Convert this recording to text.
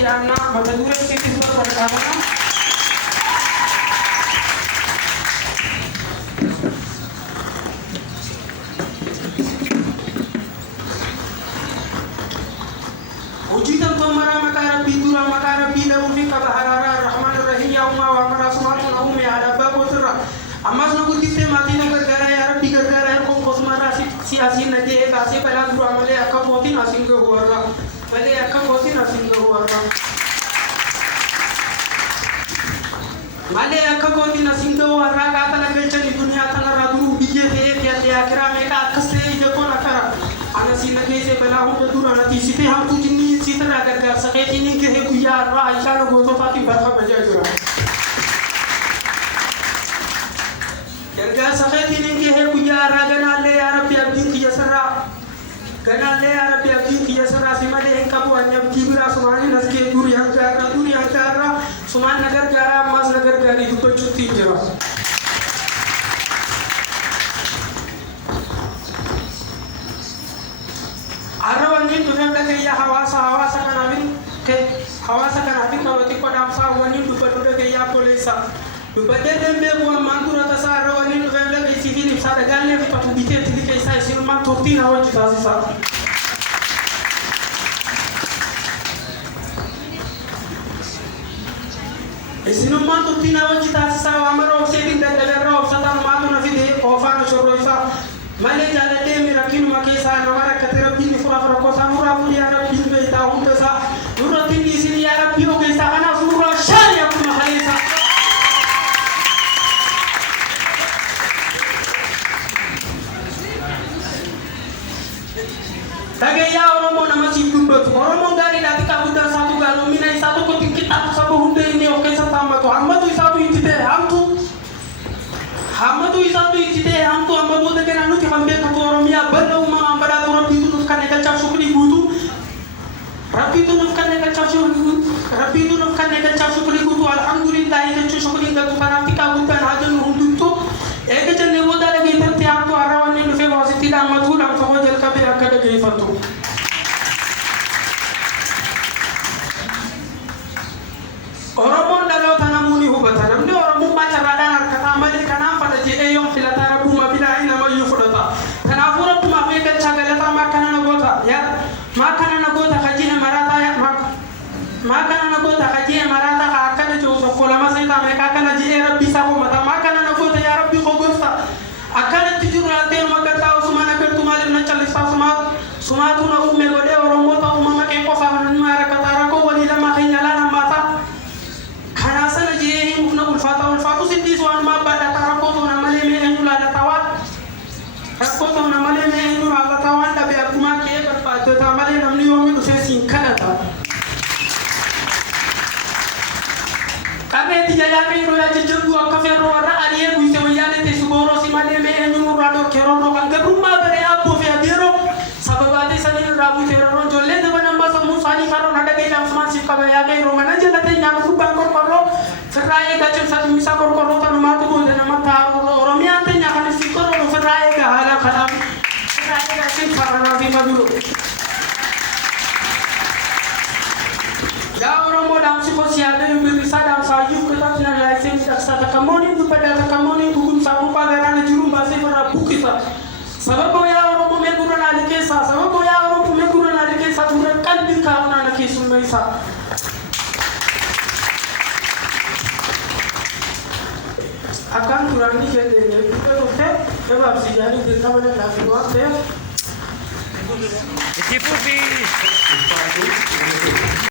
diana mata dure siti dua perkara. Ujitan to mara makara bidura makara bida mufika baharara rahman rahim ya umma wa mara sumatun ummi ala babu sirra amma sunu kutiste matino gargara ya rabbi gargara ya kom kosmara si asin nage ka se pala duru amale akka motin asinge huara pale akka motin asinge huara male akka motin asinge huara ka ta nagelchani dunia tana raduru biye te ya akira me ka kasse je ko nakara ana sinage se pala hu duru anati site ham tu jinni sitara gargar saketi ni ke he kuya ra aisha no goto fati barkha baja jura gargar saketi ni ke he kuya ra ganale ya rabbi abdin ki yasra ganale ya rabbi abdin ki yasra simale en kabu anya kibra sumani naske duri hankara suman nagar gara mas nagar gari dukko chutti jira arrawani tudanda ke ya hawasa kana bin ke hawasa kana bin ka wati ko dam sa wani duba ke ya polisa duba de dembe ko mandura ta sa arrawani tudanda ke civil sa da galle fi patu bite ti ke sa sinu man torti na wajhi ta sa sinu man torti na wajhi ta sa amaro se din da ro sa ta ma to na fi de ko fa no shoro sa male jale de mi rakinu makisa no mara katera bin fura ko samura mu ya rabbi be ta hunta sa nuratin ni sin ya rabbi o ke sa ana sura shani ya kuma halisa tage ya oromo na masih dumba to oromo gari dati ka buta satu galo minai satu ko kita sabu hunde ni o ke sa tamma to amma to satu itite hamatu isatu itite hamtu amma boda ke nanu ke hambe ka to oromia ballo ma ambada to rabbi tu nuf kanne ka chashukri butu rabbi tu nuf kanne ka chashukri butu alhamdulillah ite chashukri ka to kanati ka buta hajan hundu ege jenne boda le ge tante hamtu arawanne no fe wasiti da matu da ko jel ka be akada ge fantu oromo daga tanamuni hubata namde oromo ma charada nar kata mali kana fada je eyom filata rabu ma bila ina ma yufudata kana fura tuma be ka chagalata ma kana na gota ya ma kana na gota kajina marata ya ma kana na gota kajina marata ka akada jo so kola ma sai ta me ka kana je rabbi sa ko mata ma kana na gota ya rabbi ko gosta akada tijuru alter magata usmana ka tumal na chalisa sumatu na umme gode oromo ta umma ma ke ko fa na mara katara ko wali la ma khinyala na mata kana sana je mufna ulfatu siddi suan ma bada tarako to na male me enula da tawat rakko to na male me enula da tawat da be akuma ke ba to ta male namni yomi to se sin kana ta kame ti jaya me ro ya je jondu akafe ro ra aliye bu se wayale te suboro si male me enula do kero ro kan gabru ma bere apo fe adiro sababade sanin rabu te ro jolle de bana ma samu sani karo na dage nam sman si kabe ya me ro mana je na te nyam ku ban ko Ferrae ga cem satu misa kor tan ma to de na mata oromia ante nya kan si kor ro ferrae ga hala khala ferrae ga cem farana bi maduro ya oromo dam si ko si ade bi sadam sa yu ko tan na license tak sa kamoni du pada kamoni gugun sa mu pa ga na juru ba se fara bukita sabab ya oromo me guru na de sa sabab ya oromo me guru na de sa tu kan bi ka na ke sun mai sa akan kurang ni jadi ni kita tu sebab si jadi kita mana dah keluar Equipo